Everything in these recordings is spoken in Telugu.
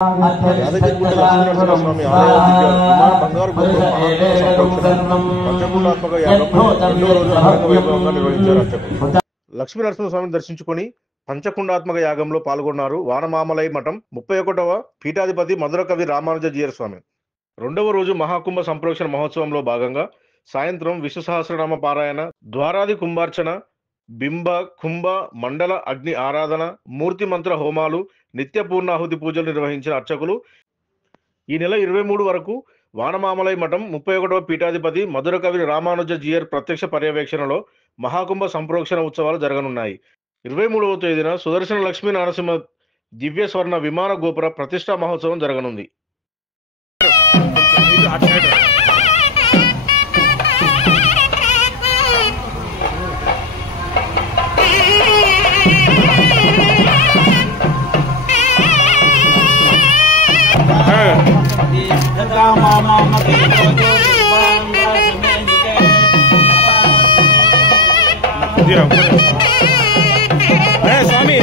యాదగిరిగుట్ట లక్ష్మీనరసింహస్వామి ఆలయ బంగారు పంచకుండాత్మక యాగం రెండో రోజు అంగరంగ వైభవంగా నిర్వహించారు అర్చకులు. లక్ష్మీనరసింహస్వామిని దర్శించుకుని పంచకుండాత్మక యాగంలో పాల్గొన్నారు వానమామలై మఠం 31వ పీఠాధిపతి మధుర కవి రామానుజ జీయర్ స్వామి. రెండవ రోజు మహాకుంభ సంప్రోక్షణ మహోత్సవంలో భాగంగా సాయంత్రం విష్ణు సహస్రనామ పారాయణ, ద్వారాది కుంభార్చన, బింబ కుంభ మండల అగ్ని ఆరాధన, మూర్తి మంత్ర హోమాలు, నిత్య పూర్ణాహుతి పూజలు నిర్వహించిన అర్చకులు ఈ నెల 23 వరకు వానమామలై మఠం 31వ పీఠాధిపతి మధుర కవి రామానుజ జీయర్ ప్రత్యక్ష పర్యవేక్షణలో మహాకుంభ సంప్రోక్షణ ఉత్సవాలు జరగనున్నాయి. 23వ తేదీన సుదర్శన లక్ష్మీ నరసింహ దివ్య స్వర్ణ విమాన గోపుర ప్రతిష్టా మహోత్సవం జరగనుంది. स्वामी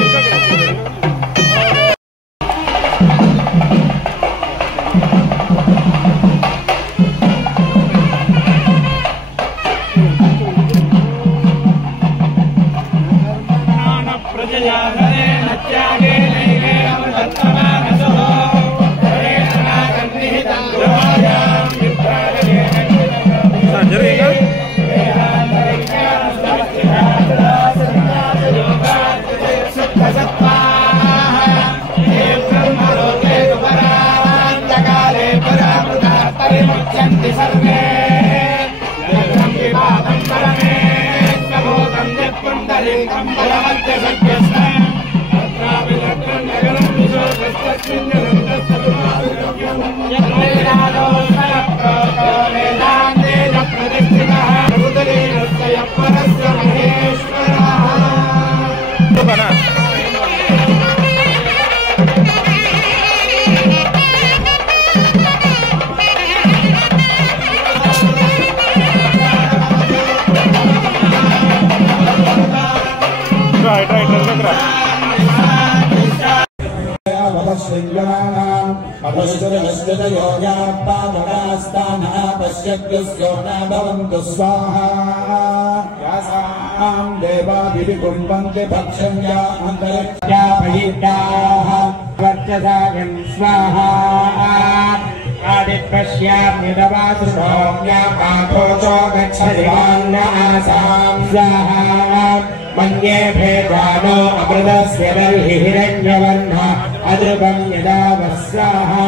मन्ये भेदानो अमृतस्य बर्हिरण्यवर्णः अदृपं यदा वस्वाहा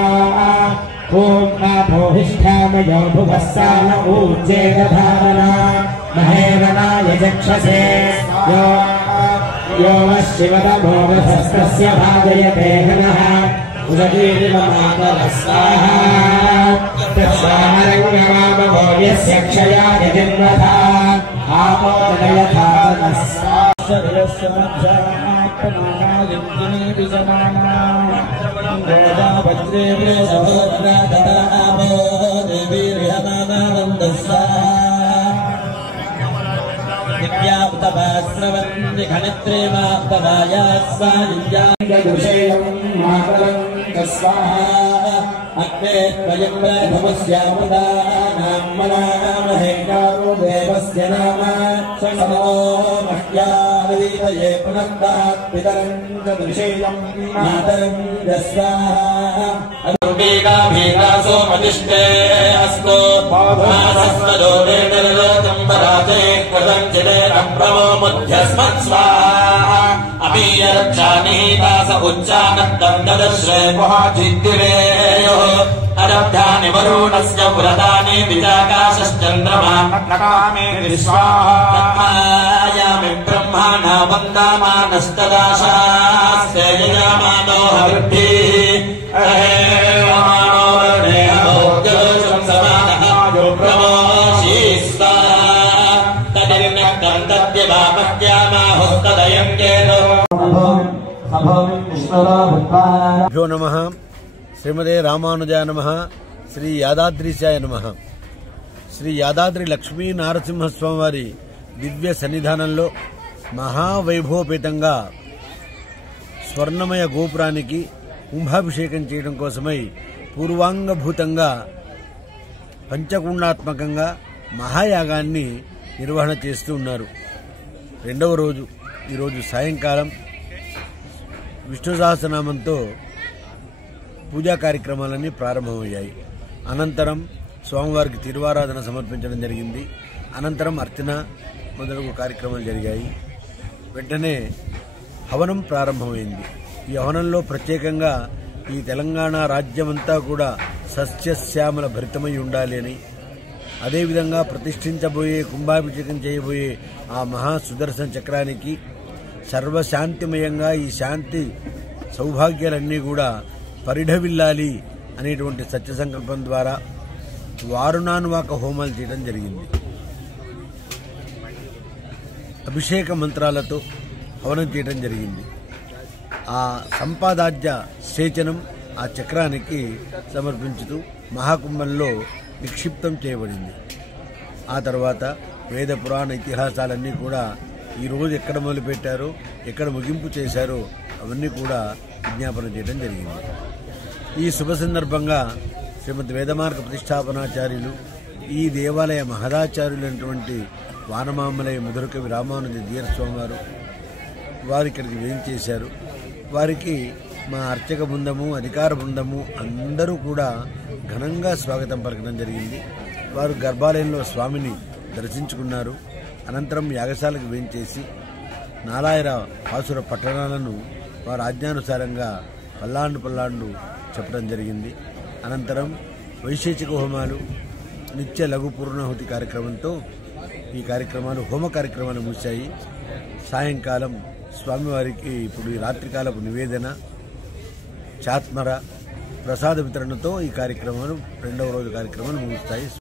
ॐ नाथोहिष्ठामयो भुवस्सान ऊर्जेदधारणा महेरणाय चक्षसे यो शिवतमोरथस्तस्य भाजयते हनः उदगीर्ममातरः स्वाहा तत्सामरङ्गमामवो यस्य क्षयाय जन्मथा अग्ने त्वयं प्रथमस्यामृतानां मनामहे कारो देवस्य नाम समो मह्यावीतये पुनन्दात् पितरं च दृशेयं मातरं यस्वाहा अरुणीकाभीकासो मतिष्ठे अस्तु भासस्मदोरेण लोचम्बराते कृतं चिदेरप्रवो मुध्यस्मत् स्वाहा अमीयरक्षानिहितास उच्चानन्दं ददश्रे मोहाचित्तिरेयोः अरब्धानि वरुणस्य व्रतानि विजाकाशश्चन्द्रमा नकामेति स्वाहा तत्मायामि ब्रह्माणा वन्दामानस्तदाशास्ते यजमानो हविर्भिः अहेमानो वर्णेऽभोग्योषं समानः प्रमोषी स्वाहा तदिर्नक्तं तद्यवामह्यामाहुस्तदयङ्केनो भ्यो नमः श्रीमते रामानुजाय नमः श्री यादाद्रीशाय नमः। శ్రీ యాదాద్రి లక్ష్మీ నరసింహస్వామి వారి దివ్య సన్నిధానంలో మహావైభవపేతంగా స్వర్ణమయ గోపురానికి కుంభాభిషేకం చేయడం కోసమై పూర్వాంగభూతంగా పంచకుండాత్మకంగా మహాయాగాన్ని నిర్వహణ చేస్తూ ఉన్నారు. రెండవ రోజు ఈరోజు సాయంకాలం విష్ణు సహస్రనామంతో పూజా కార్యక్రమాలన్నీ ప్రారంభమయ్యాయి. అనంతరం స్వామివారికి తిరువారాధన సమర్పించడం జరిగింది. అనంతరం అర్చన మొదలగు కార్యక్రమాలు జరిగాయి. వెంటనే హవనం ప్రారంభమైంది. ఈ హవనంలో ప్రత్యేకంగా ఈ తెలంగాణ రాజ్యమంతా కూడా సస్యశ్యామల భరితమై ఉండాలి అని, అదేవిధంగా ప్రతిష్ఠించబోయే కుంభాభిషేకం చేయబోయే ఆ మహా సుదర్శన చక్రానికి సర్వశాంతిమయంగా ఈ శాంతి సౌభాగ్యాలన్నీ కూడా పరిఢవిల్లాలి అనేటువంటి సత్య సంకల్పం ద్వారా వారుణానువాక హోమాలు చేయడం జరిగింది. అభిషేక మంత్రాలతో హవనం చేయడం జరిగింది. ఆ సంపాదాజ్య సేచనం ఆ చక్రానికి సమర్పించుతూ మహాకుంభంలో నిక్షిప్తం చేయబడింది. ఆ తర్వాత వేద పురాణ ఇతిహాసాలన్నీ కూడా ఈరోజు ఎక్కడ మొదలుపెట్టారో, ఎక్కడ ముగింపు చేశారో అవన్నీ కూడా విజ్ఞాపన చేయడం జరిగింది. ఈ శుభ సందర్భంగా శ్రీమద్ వేదమార్గ ప్రతిష్టాపనాచార్యులు, ఈ దేవాలయ మహదాచార్యులైనటువంటి వానమామలయ మధురకవి రామానుజ జీయస్వామి వారు వారు ఇక్కడికి వేయించేశారు. వారికి మా అర్చక బృందము, అధికార బృందము అందరూ కూడా ఘనంగా స్వాగతం పలకడం జరిగింది. వారు గర్భాలయంలో స్వామిని దర్శించుకున్నారు. అనంతరం యాగశాలకు వేయించేసి నాలాయిర పాసుర పట్టణాలను వారు ఆజ్ఞానుసారంగా పల్లాండు చెప్పడం జరిగింది. అనంతరం వైశేషిక హోమాలు, నిత్య లఘు పూర్ణాహుతి కార్యక్రమంతో ఈ కార్యక్రమాలు హోమ కార్యక్రమాలు ముగిశాయి. సాయంకాలం స్వామివారికి ఇప్పుడు ఈ రాత్రికాలపు నివేదన, చాత్మర, ప్రసాద వితరణతో ఈ కార్యక్రమాలు రెండవ రోజు కార్యక్రమాలు ముగుస్తాయి.